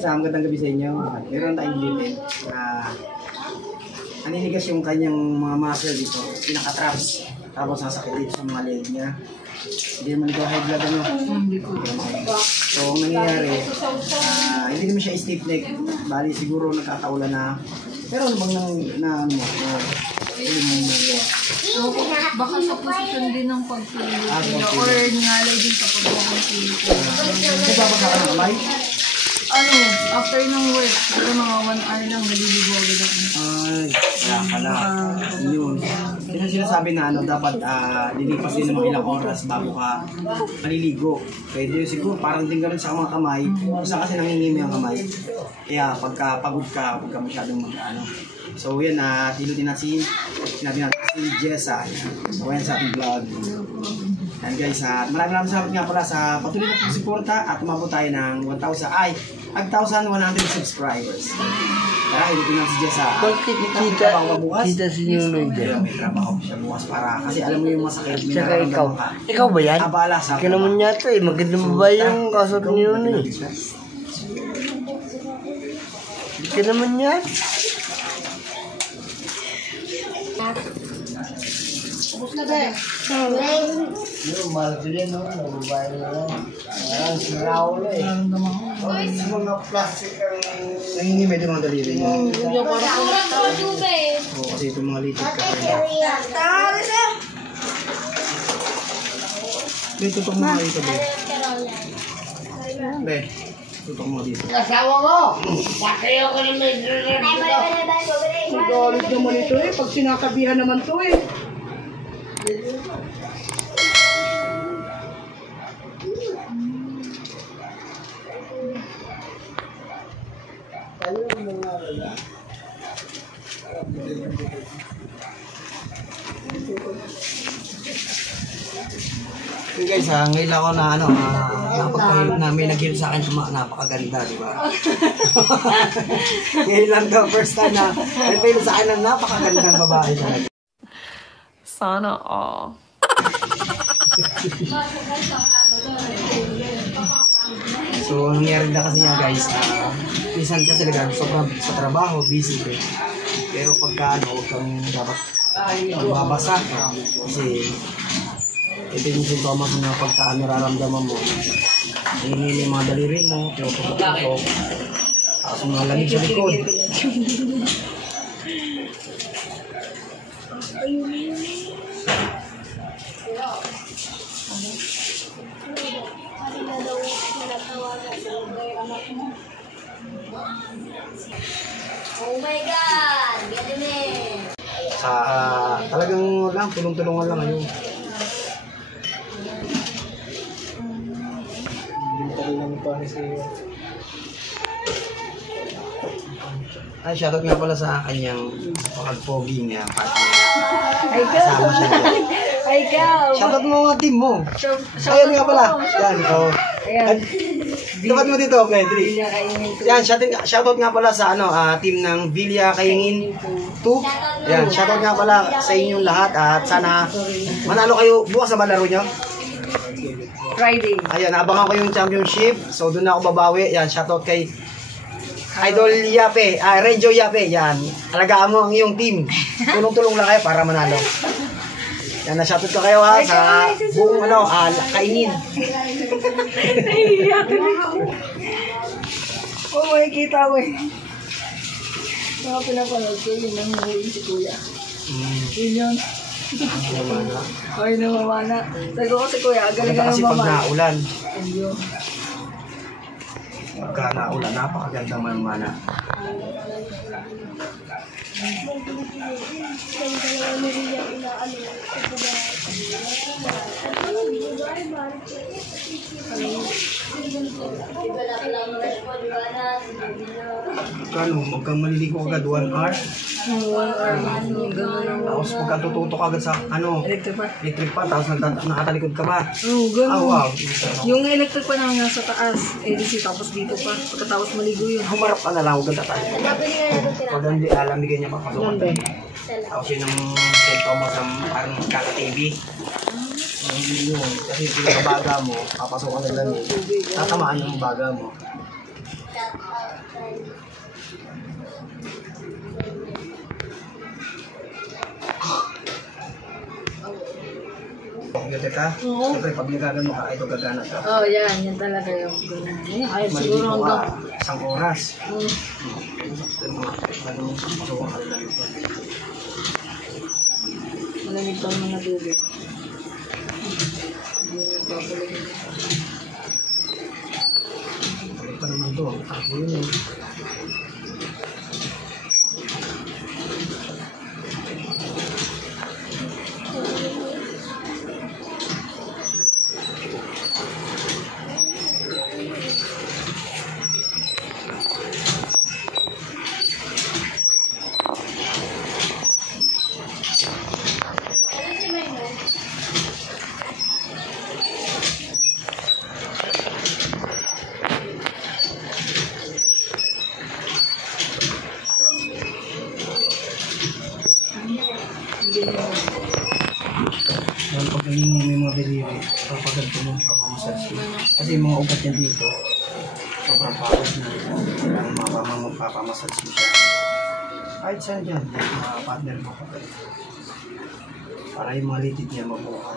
guys, magandang gabi sa inyo. Meron tayong bilhin. Naninigas yung kanyang mga muscle dito, pinaka-traps. Tapos sasakit dito sa mga leg niya. Hindi naman ito high blood ano. So ang nangyayari, hindi naman siya stiff neck. Bali siguro nagkakaulan na. Pero ano bang baka sa posisyon din ng pagpili or ngalay din sa pagpapili. Nagpapasa ka ng kamay? Ano, after ng work, pero mga 1 hour lang, naliligo agad ako. Ay, kaya pala. Yun. Kasi sinasabi na dapat lilipas din ng ilang oras bago ka maliligo. Pwede siguro parang din gano'n sa mga kamay. Kasi nangingimi ang kamay. Kaya pagka pagod ka, huwag ka masyadong mag-ano. So yan, tinutin natin sinabi natin si Jessa. So yan sa ating vlog. Yan guys, maraming salamat nga pala sa patuloy na suporta at umabot tayo ng 1,100 subscribers. Kaya hilutin natin si Jessa. Bakit kita si Nunoy dyan? May trabaho siya bukas para kasi alam mo yung masakit. Tsaka ikaw. Ikaw ba yan? Abala sa Ikaw naman yata eh. Maganda mo ba yung kasot ni Nunoy? Ikaw naman yan. Tapos na ba? Yung mahal din no? Nababae na lang. Siraw na eh. Mga plastic ang... Nangingimay din mga daliri niya. Yung parang Oo, kasi itong mga litit ka. Be, tutok mo nga dito, Be. Be, tutok mo dito. Asawa mo! Bakit ako na may drink dito? Ang galit naman ito eh. Pag sinakabihan naman ito eh. Okay guys, ngayon ako na napagpahilip na may nag-heal sa akin, napakaganda, di ba? Ngayon lang daw, first time na nag-pahilip sa akin na napakagandang babae talaga. Sana all. So, nangyari na kasi niya guys, minsan kasi talaga sobrang sa trabaho, busy eh. Pero pagka huwag kang dapat magbabasa kasi ito yung sintomas na pagka nararamdaman mo. Hihili yung mga daliri mo, pinuputok-putok, tapos mga lamig sa likod. Oh my God! Galing! Sa talagang lang, tulong-tulungan lang ngayon. Ay, shoutout nga pala sa kanyang pakagpogi niya, partner. Kasama siya dyan. Ay, ikaw! Shoutout mo mga team mo. Ayan nga pala. Yan, ikaw. Ayan. Dapat mo dito, Pedri. Yan, shoutout nga pala sa team ng Villa Kaingin 2. Yan, shoutout nga pala sa inyong lahat at sana manalo kayo bukas sa balaro nyo. Friday. Ayan, abangan ko yung championship. So, doon na ako babawi. Yan, shoutout kay Idol Yape, Renjo Yape. Yan, alagaan mo ang iyong team. Tulong-tulong lang kayo para manalo. Yan, na-shoutout ko kayo ha sa buong Kaingin. Oh, makikita ko eh. Mga pinapanood ko, yun ang nangyayin si Kuya. Yun yun. Ay, namamana. Sabi ko si Kuya, galing ka Kasi ng pag mama. naulan, Ayun. pagka naulan, napakaganda mamana. Kano, huwag kang maliligo agad 1 hour. 1 hour. Ganun. Tapos huwag kang tututok agad sa electric pan, tapos nakatalikod ka pa. Oo, ganun. Wow. Yung electric pa na nasa taas, EDC, tapos dito pa. Pagkatapos maligo yun. Humarap ka na lang, huwag kang tatalikod. Pag hindi alam, bigyan niya papasukan tayo. Tapos yun ang sintomas ng parang kaka-TV. Yun, kasi yung baga mo, papasukan na lang yun. Tatamaan yung baga mo. Ganda ka? Oo. Siyempre, pag nagagano ka, ito gagana ka. Oh, yan talaga yung gano'n. Ay, siguro Maliligo ka hanggang... isang oras. Hmm. Malamig pa mga tubig. Hindi nagpapalamig. Balik pa naman to. Ako yun eh. Hindi na. Dahil pag naging may mga deliri, papaganto mo, papamassage mo. Kasi yung mga ugat niya dito, sobrang pawis na. Kailangan magpapamassage mo siya. Kahit saan dyan, mga partner mo pa. Para yung mga litid niya mabuhay.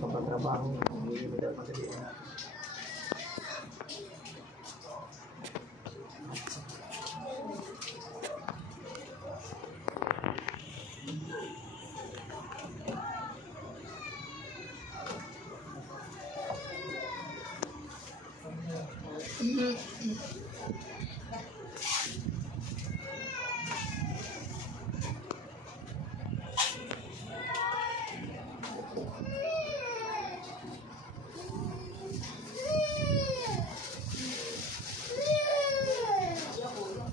Sobrang trabaho. Hindi mo dapat madaliin.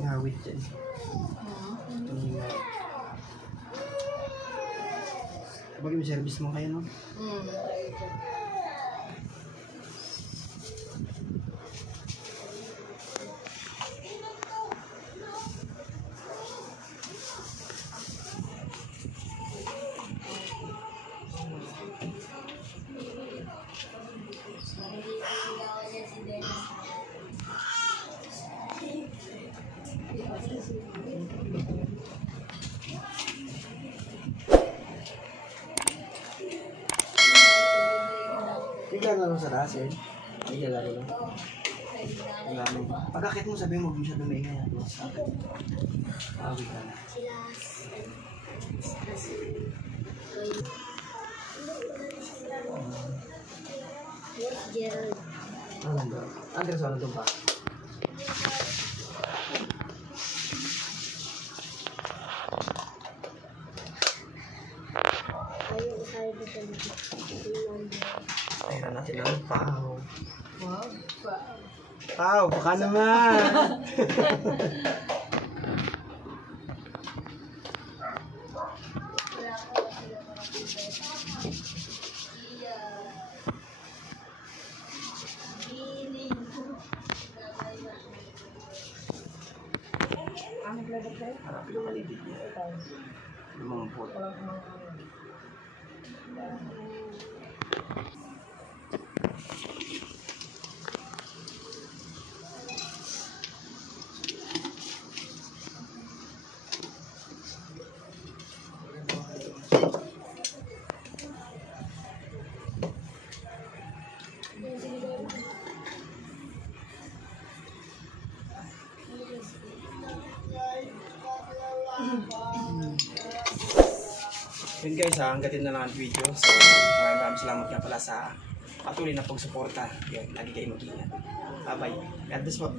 Ngawit dyan. Bagay may service mo kayo, no? Tignan na lang sa rasin. Tignan na lang. Pagkakit mo, sabihin mo, siya dumingay. Awit ka na. Ano ba? Andres, ano doon pa? Ayun natin ang pao. Pao, baka naman. Harap yung malibig niya. Yung mga pot. Yun guys, hanggatin na lang ang video. So, maraming salamat nga pala sa patuloy na pagsuporta. Yan, lagi kayo mag-ingat. Bye bye. God bless po.